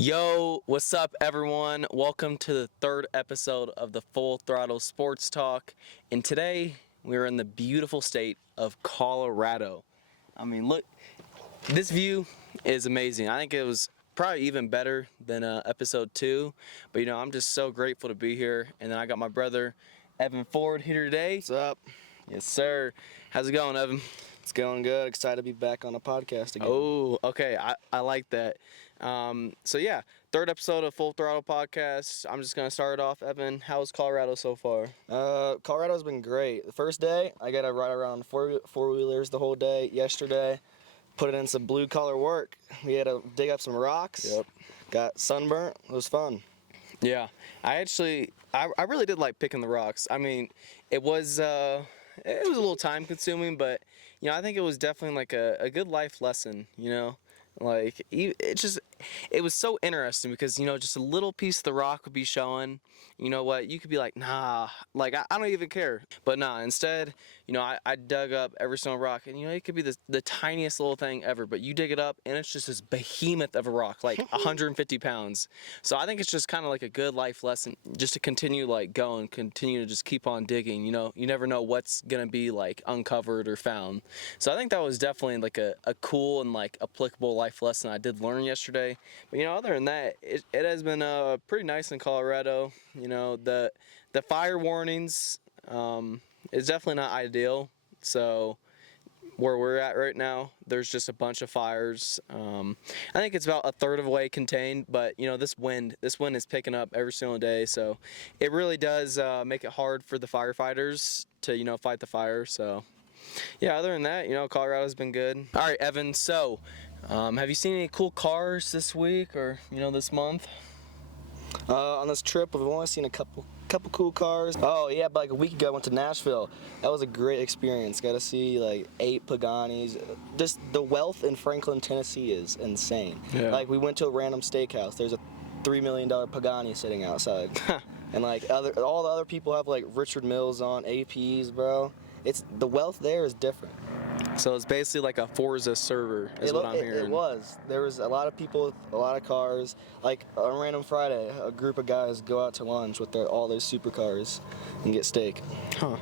Yo, what's up, everyone? Welcome to the third episode of the Full Throttle Sports Talk. And today, we're in the beautiful state of Colorado. I mean, look, this view is amazing. I think it was probably even better than episode 2. But, I'm just so grateful to be here. And then I got my brother, Evan Ford, here today. What's up? Yes, sir. How's it going, Evan? It's going good. Excited to be back on the podcast again. Oh, okay. I like that. Third episode of Full Throttle Podcast. I'm just going to start it off. Evan, how's Colorado so far? Colorado's been great. The first day, I got to ride around four-wheelers the whole day. Yesterday, put it in some blue-collar work. We had to dig up some rocks. Yep. Got sunburnt. It was fun. Yeah. I really did like picking the rocks. I mean, it was a little time-consuming, but, I think it was definitely like a good life lesson, Like, it was so interesting because, just a little piece of the rock would be showing. You know what? You could be like, nah, like, I don't even care. But nah, instead, I dug up every single rock. And, it could be the tiniest little thing ever. But you dig it up, and it's just this behemoth of a rock, like 150 pounds. So I think it's just kind of like a good life lesson just to continue, like, going, continue to just keep on digging. You never know what's going to be, like, uncovered or found. So I think that was definitely, like, a cool and, like, applicable life lesson I did learn yesterday. But other than that, it has been pretty nice in Colorado. The fire warnings is definitely not ideal. So where we're at right now, there's just a bunch of fires. I think it's about a third of the way contained, but this wind is picking up every single day, so it really does make it hard for the firefighters to fight the fire. So yeah, other than that, Colorado's been good. All right, Evan, so have you seen any cool cars this week or, this month? On this trip, we've only seen a couple cool cars. Oh, yeah, but like a week ago, I went to Nashville. That was a great experience. Got to see like 8 Paganis. Just the wealth in Franklin, Tennessee is insane. Yeah. Like, we went to a random steakhouse. There's a $3 million Pagani sitting outside. And like all the other people have like Richard Milles on, APs, bro. It's the wealth there is different. So it's basically like a Forza server is what I'm hearing. It was. There was a lot of people with a lot of cars. Like on Random Friday, a group of guys go out to lunch with all their supercars and get steak. Huh.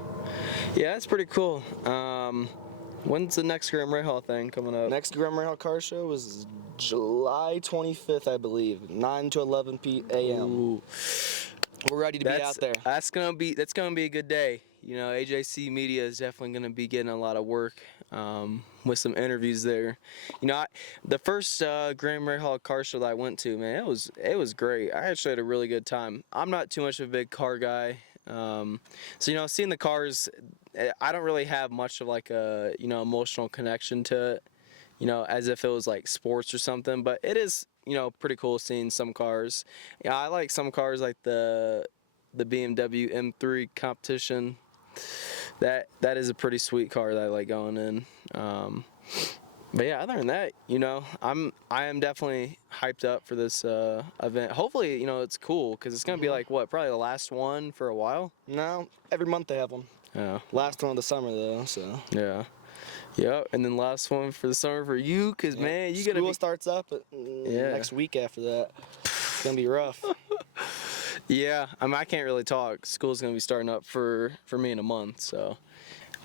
Yeah, that's pretty cool. When's the next Graham Rahal thing coming up? Next Graham Rahal car show is July 25th, I believe, 9 to 11 a.m. Ooh. We're ready to be out there. That's gonna be a good day. AJC Media is definitely gonna be getting a lot of work with some interviews there. The first Graham Rahal car show that I went to, man, it was great. I actually had a really good time. I'm not too much of a big car guy, so seeing the cars, I don't really have much of like a emotional connection to it. As if it was like sports or something. But it is pretty cool seeing some cars. I like some cars like the BMW M3 competition. That is a pretty sweet car that I like going in. But yeah, other than that, I am definitely hyped up for this event. Hopefully, it's cool because it's gonna be like probably the last one for a while. No, every month they have one. Yeah. Last one of the summer though, so. Yeah. Yep, and then last one for the summer for you, because, man, you got to School starts up next week after that. It's going to be rough. Yeah, I can't really talk. School's going to be starting up for me in a month, so.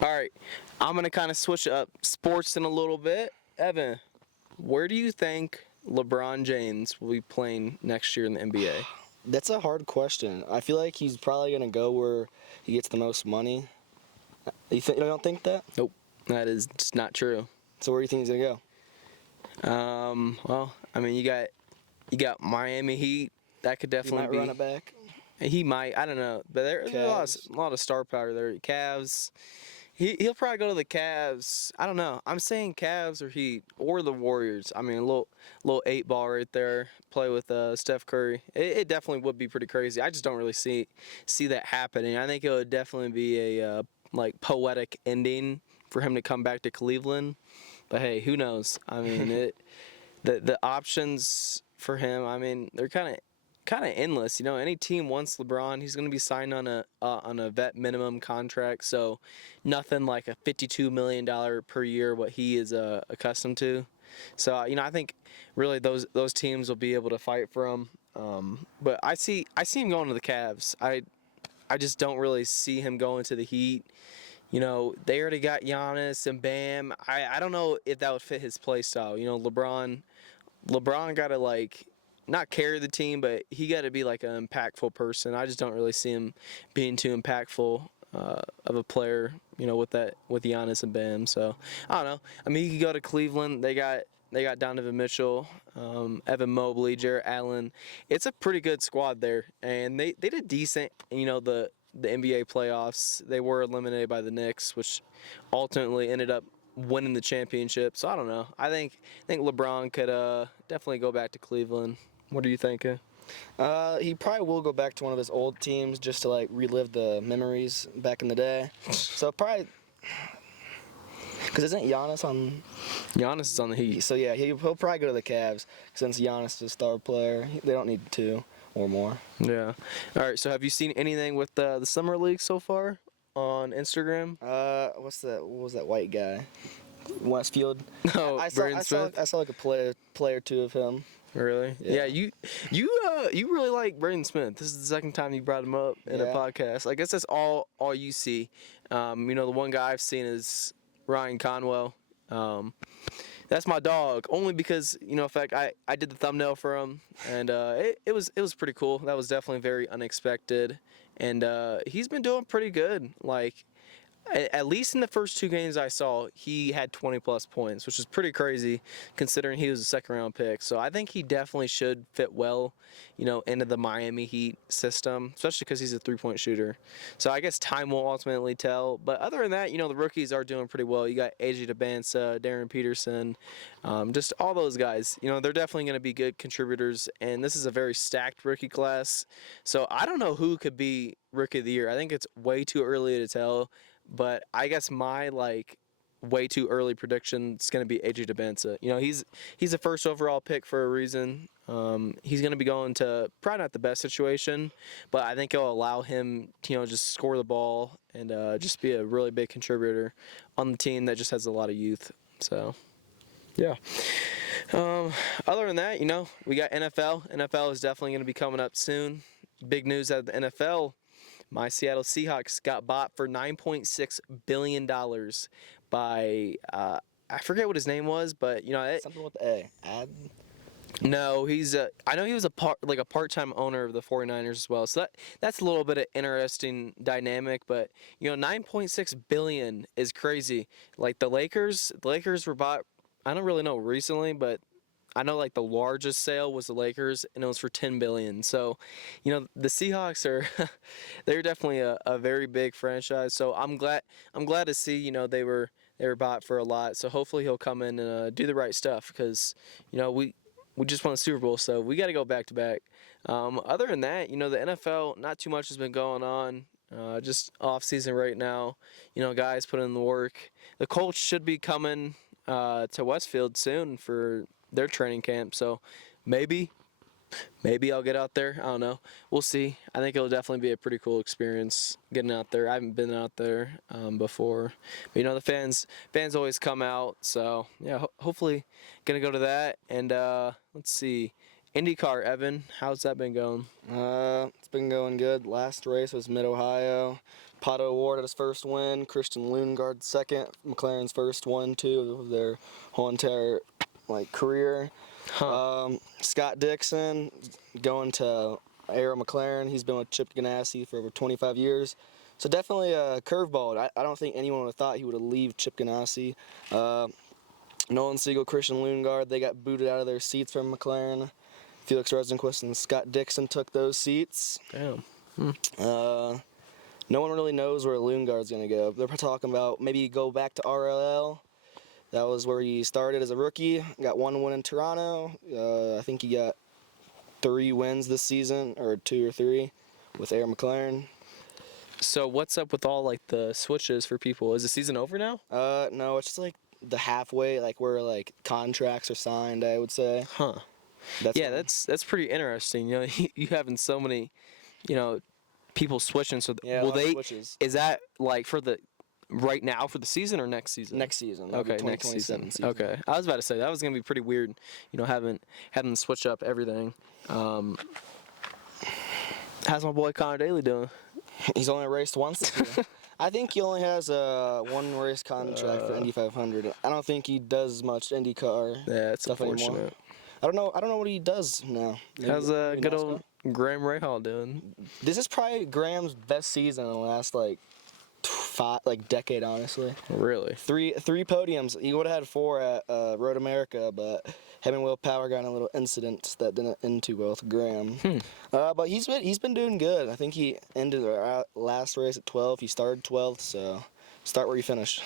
All right, I'm going to kind of switch up sports in a little bit. Evan, where do you think LeBron James will be playing next year in the NBA? That's a hard question. I feel like he's probably going to go where he gets the most money. You don't think that? Nope. That is just not true. So where do you think he's gonna go? Well, I mean, you got Miami Heat. That could definitely run it back. He might. I don't know, but there's a lot of star power there. Cavs. He'll probably go to the Cavs. I don't know. I'm saying Cavs or Heat or the Warriors. I mean, a little 8-ball right there. Play with Steph Curry. It definitely would be pretty crazy. I just don't really see that happening. I think it would definitely be a like poetic ending for him to come back to Cleveland. But hey, who knows? I mean, the options for him, I mean, they're kind of endless. Any team wants LeBron. He's going to be signed on a vet minimum contract, so nothing like a $52 million per year what he is accustomed to. So I think really those teams will be able to fight for him. But I see him going to the Cavs. I just don't really see him going to the Heat. They already got Giannis and Bam. I don't know if that would fit his play style. LeBron got to not carry the team, but he got to be like an impactful person. I just don't really see him being too impactful of a player, with Giannis and Bam. So I don't know. I mean, he could go to Cleveland. They got Donovan Mitchell, Evan Mobley, Jarrett Allen. It's a pretty good squad there, and they did decent. The NBA playoffs. They were eliminated by the Knicks, which ultimately ended up winning the championship. So I don't know. I think LeBron could definitely go back to Cleveland. What are you thinking? He probably will go back to one of his old teams just to relive the memories back in the day. So probably, because isn't Giannis on? Giannis is on the Heat. So yeah, he'll probably go to the Cavs since Giannis is a star player. They don't need two or more. Yeah. All right. So have you seen anything with the summer league so far on Instagram? What was that white guy? Westfield. No, Braden Smith. I saw like a play or two of him. Really? Yeah. You really like Braden Smith. This is the second time you brought him up in a podcast. I guess that's all you see. The one guy I've seen is Ryan Conwell. That's my dog. Only because in fact I did the thumbnail for him, and it was pretty cool. That was definitely very unexpected, and he's been doing pretty good. At least in the first two games I saw, he had 20-plus points, which is pretty crazy considering he was a second-round pick. So I think he definitely should fit well, into the Miami Heat system, especially because he's a three-point shooter. So I guess time will ultimately tell. But other than that, the rookies are doing pretty well. You got AJ DeBansa, Darren Peterson, just all those guys. They're definitely going to be good contributors, and this is a very stacked rookie class. So I don't know who could be Rookie of the Year. I think it's way too early to tell. But I guess my way too early prediction is going to be AJ DeBansa. He's a first overall pick for a reason. He's going to be going to probably not the best situation, but I think it'll allow him to just score the ball and just be a really big contributor on the team that just has a lot of youth. So, yeah. Other than that, we got NFL. NFL is definitely going to be coming up soon. Big news out of the NFL. My Seattle Seahawks got bought for $9.6 billion by, I forget what his name was, but, Something with A. No, I know he was a part-time owner of the 49ers as well. So that's a little bit of interesting dynamic, but, $9.6 billion is crazy. The Lakers were bought, I don't really know recently, but I know the largest sale was the Lakers, and it was for $10 billion. So, the Seahawks are they're definitely a very big franchise. So I'm glad to see they were bought for a lot. So hopefully he'll come in and do the right stuff because we just won the Super Bowl, so we got to go back to back. Other than that, the NFL, not too much has been going on. Just off season right now. Guys put in the work. The Colts should be coming to Westfield soon for their training camp, so maybe I'll get out there. I don't know. We'll see. I think it'll definitely be a pretty cool experience getting out there. I haven't been out there before. But, the fans always come out, so yeah, hopefully gonna go to that. And let's see, IndyCar, Evan, how's that been going? It's been going good. Last race was Mid-Ohio. Pato Award had his first win. Christian Lundgaard second. McLaren's first one too of their whole entire career. Scott Dixon going to Arrow McLaren. He's been with Chip Ganassi for over 25 years. So definitely a curveball. I don't think anyone would have thought he would have left Chip Ganassi. Nolan Siegel, Christian Lundgaard, they got booted out of their seats from McLaren. Felix Rosenquist and Scott Dixon took those seats. Damn. No one really knows where Lundgaard's going to go. They're talking about maybe go back to RLL. That was where he started as a rookie. Got one win in Toronto. I think he got 3 wins this season, or 2 or 3, with Arrow McLaren. So what's up with all the switches for people? Is the season over now? No, it's just the halfway, where contracts are signed, I would say. Huh. That's pretty interesting. You having so many, people switching. So yeah, will they? switches. Is that for the right now for the season or next season? Next season. Okay, next 2027 season. Okay, I was about to say that was gonna be pretty weird, having to switch up everything. How's my boy Connor Daly doing? He's only raced once this year. I think he only has a one race contract for Indy 500. I don't think he does much IndyCar Yeah, it's stuff anymore. unfortunate. I don't know what he does now. How's Maybe good NASCAR? old Graham Rahal doing? This is probably Graham's best season in the last decade, honestly. Really? Three podiums. He would have had 4 at Road America, but him and Will Power got in a little incident that didn't end too well with Graham. But he's been doing good. I think he ended the last race at 12. He started 12th, so start where you finish.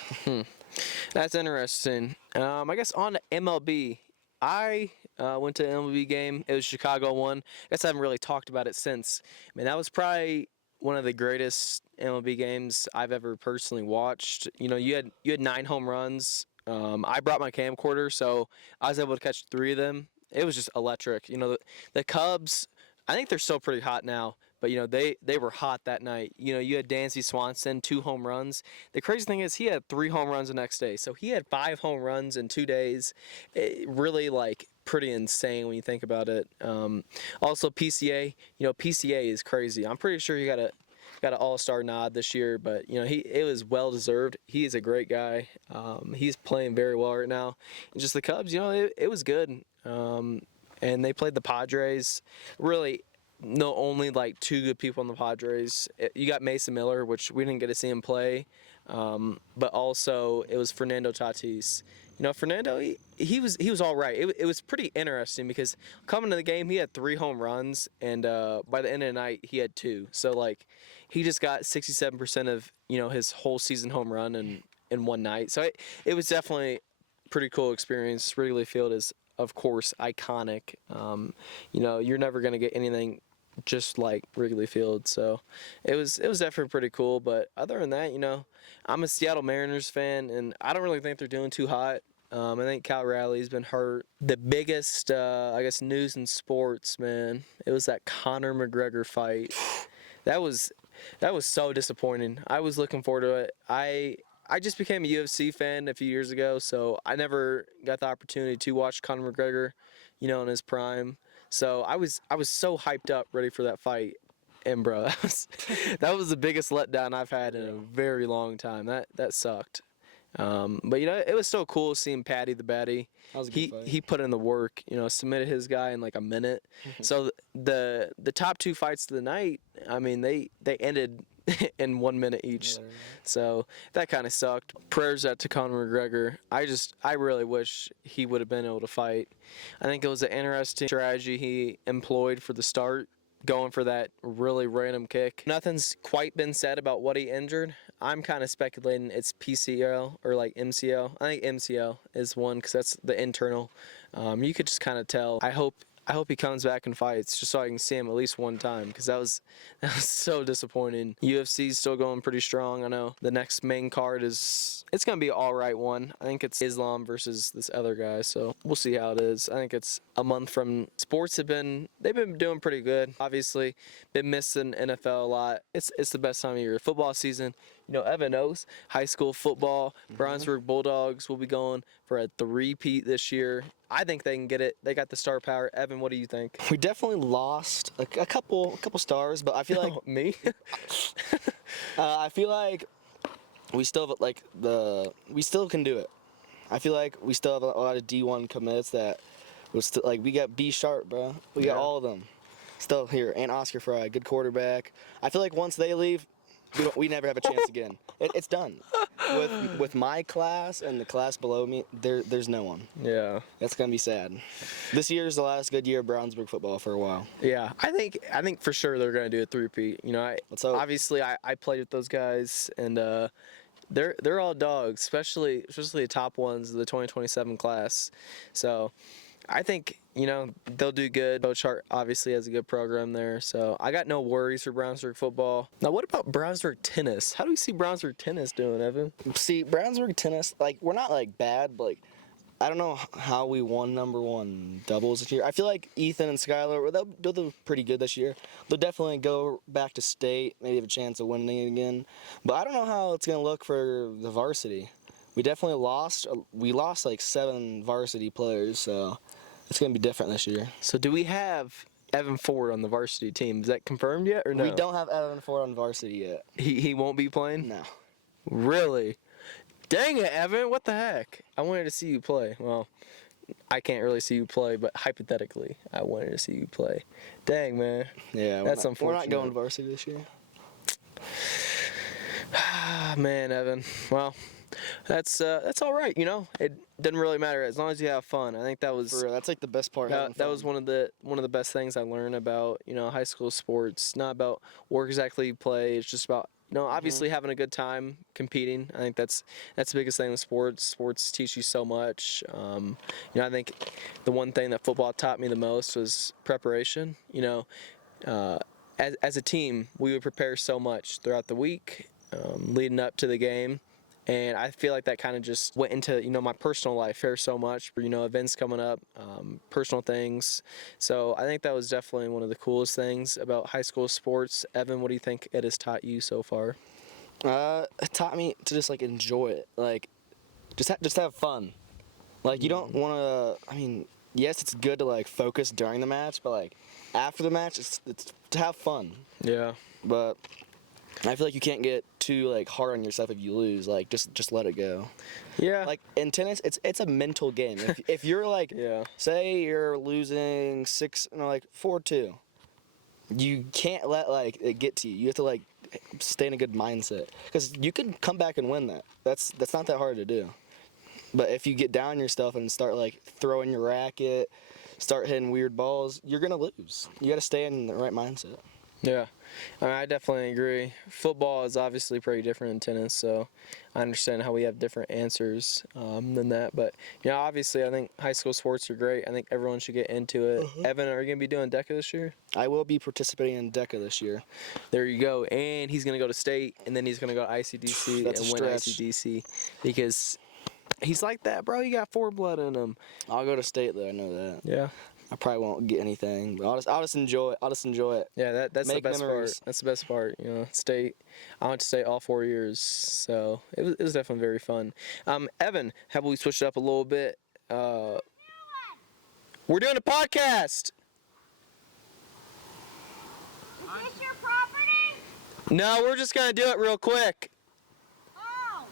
That's interesting. I guess on to MLB. I went to an MLB game. It was Chicago 1. I guess I haven't really talked about it since. I mean, that was probably one of the greatest MLB games I've ever personally watched. You had 9 home runs. I brought my camcorder, so I was able to catch 3 of them. It was just electric. The Cubs, I think they're still pretty hot now, but they were hot that night. You had Dansby Swanson, 2 home runs. The crazy thing is he had 3 home runs the next day, so he had 5 home runs in 2 days. It really pretty insane when you think about it. Also PCA, PCA is crazy. I'm pretty sure he got an all-star nod this year, but it was well deserved. He is a great guy. He's playing very well right now. And just the Cubs, it was good. And they played the Padres. Really, only 2 good people on the Padres. You got Mason Miller, which we didn't get to see him play, but also it was Fernando Tatis. Fernando, he was all right. It was pretty interesting because coming to the game, he had 3 home runs, and by the end of the night, he had 2. So he just got 67% of his whole season home run in one night. So it was definitely a pretty cool experience. Wrigley Field is, of course, iconic. You're never gonna get anything just like Wrigley Field. So it was definitely pretty cool. But other than that, I'm a Seattle Mariners fan, and I don't really think they're doing too hot. I think Cal Raleighy's been hurt. The biggest, I guess, news in sports, man, it was that Conor McGregor fight. That was so disappointing. I was looking forward to it. I just became a UFC fan a few years ago, so I never got the opportunity to watch Conor McGregor, in his prime. So I was so hyped up, ready for that fight. And bro, that was the biggest letdown I've had in a very long time. That sucked. But it was so cool seeing Patty the Batty. That was a good fight. He put in the work. Submitted his guy in a minute. So the top 2 fights of the night, I mean, they ended in 1 minute each. Literally. So that kind of sucked. Prayers out to Conor McGregor. I really wish he would have been able to fight. I think it was an interesting strategy he employed for the start, going for that really random kick. Nothing's quite been said about what he injured. I'm kind of speculating it's PCL or MCL. I think MCL is one because that's the internal. You could just kind of tell. I hope he comes back and fights just so I can see him at least one time because that was so disappointing. UFC's still going pretty strong. I know the next main card it's gonna be an all right one. I think it's Islam versus this other guy, so we'll see how it is. I think it's a month from. Sports they've been doing pretty good. Obviously, been missing NFL a lot. It's the best time of year. Football season. Evan knows high school football. Brownsburg Bulldogs will be going for a 3-peat this year. I think they can get it. They got the star power. Evan, what do you think? We definitely lost a couple stars, but I feel like Me? I feel like we still have we still can do it. I feel like we still have a lot of D1 commits that was still we got B Sharp, bro. We got all of them still here, and Oscar Fry, good quarterback. I feel like once they leave, we never have a chance again. It's done. With my class and the class below me, there's no one. Yeah. That's gonna be sad. This year is the last good year of Brownsburg football for a while. Yeah, I think for sure they're gonna do a 3-peat. Let's hope. Obviously I played with those guys, and they're all dogs, especially the top ones of the 2027 class. So I think they'll do good. Coach Hart obviously has a good program there, so I got no worries for Brownsburg football. Now, what about Brownsburg tennis? How do we see Brownsburg tennis doing, Evan? See, Brownsburg tennis, we're not bad, but I don't know how we won number one doubles this year. I feel like Ethan and Skylar, they'll do pretty good this year. They'll definitely go back to state, maybe have a chance of winning it again. But I don't know how it's going to look for the varsity. We definitely lost. We lost like 7 varsity players, so it's going to be different this year. So do we have Evan Ford on the varsity team? Is that confirmed yet or no? We don't have Evan Ford on varsity yet. He won't be playing? No. Really? Dang it, Evan. What the heck? I wanted to see you play. Well, I can't really see you play, but hypothetically, I wanted to see you play. Dang, man. Yeah, That's we're unfortunate. not going varsity this year. Man, Evan. Well, that's all right. You know, it doesn't really matter as long as you have fun. I think that was For real, that's like the best part. that was one of the best things I learned about high school sports. Not about where exactly you play. It's just about obviously having a good time competing. I think that's the biggest thing with sports. Sports teach you so much. I think the one thing that football taught me the most was preparation. As a team, we would prepare so much throughout the week, leading up to the game. And I feel like that kind of just went into, my personal life here so much, events coming up, personal things. So I think that was definitely one of the coolest things about high school sports. Evan, what do you think it has taught you so far? It taught me to just like enjoy it, like just have fun. Like you don't want to. I mean, yes, it's good to like focus during the match, but like after the match, it's to have fun. Yeah. But I feel like you can't get too like hard on yourself if you lose. Like just let it go. Yeah. Like in tennis, it's a mental game. If you're like, Yeah. say you're losing 4-2, you can't let like it get to you. You have to like stay in a good mindset because you can come back and win that. That's not that hard to do. But if you get down on yourself and start like throwing your racket, start hitting weird balls, you're gonna lose. You got to stay in the right mindset. Yeah, I definitely agree. Football is obviously pretty different than tennis, so I understand how we have different answers than that. But, obviously I think high school sports are great. I think everyone should get into it. Evan, are you going to be doing DECA this year? I will be participating in DECA this year. There you go. And he's going to go to state, and then he's going to go to ICDC That's and a win stretch. ICDC because he's like that, bro. He got 4 blood in him. I'll go to state though. I know that. Yeah. I probably won't get anything, but I'll just enjoy it. I'll just enjoy it. Yeah, that's the Make best memories. part. That's the best part. State. I went to state all 4 years, so it was definitely very fun. Evan, have we switched it up a little bit? We're doing a podcast. Is this your property? No, we're just gonna do it real quick. Oh.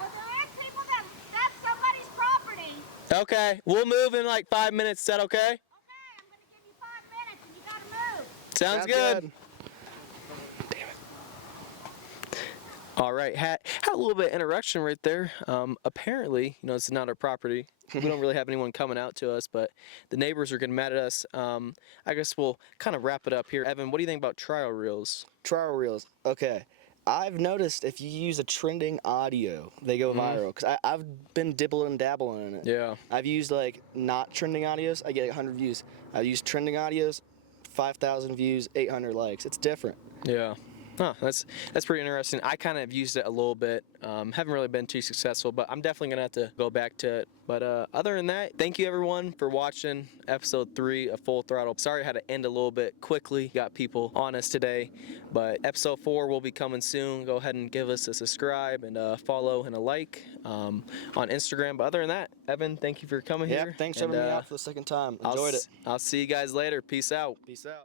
Well, there are people that's somebody's property. Okay, we'll move in like 5 minutes. Is that okay? Okay, I'm going to give you 5 minutes and you got to move. Sounds good. All right, had a little bit of interaction right there. Apparently, this is not our property. We don't really have anyone coming out to us, but the neighbors are getting mad at us. I guess we'll kind of wrap it up here. Evan, what do you think about trial reels? Trial reels. Okay. I've noticed if you use a trending audio, they go viral. Because I've been dibbling and dabbling in it. Yeah. I've used like not trending audios, I get 100 views. I've used trending audios, 5,000 views, 800 likes. It's different. Yeah. Huh, that's pretty interesting. I kind of used it a little bit. Haven't really been too successful, but I'm definitely gonna have to go back to it. But other than that, thank you everyone for watching episode 3 of Full Throttle. Sorry I had to end a little bit quickly. Got people on us today, but episode 4 will be coming soon. Go ahead and give us a subscribe and a follow and a like on Instagram. But other than that, Evan, thank you for coming here. Yeah, thanks for having me out for the second time. Enjoyed it. I'll see you guys later. Peace out. Peace out.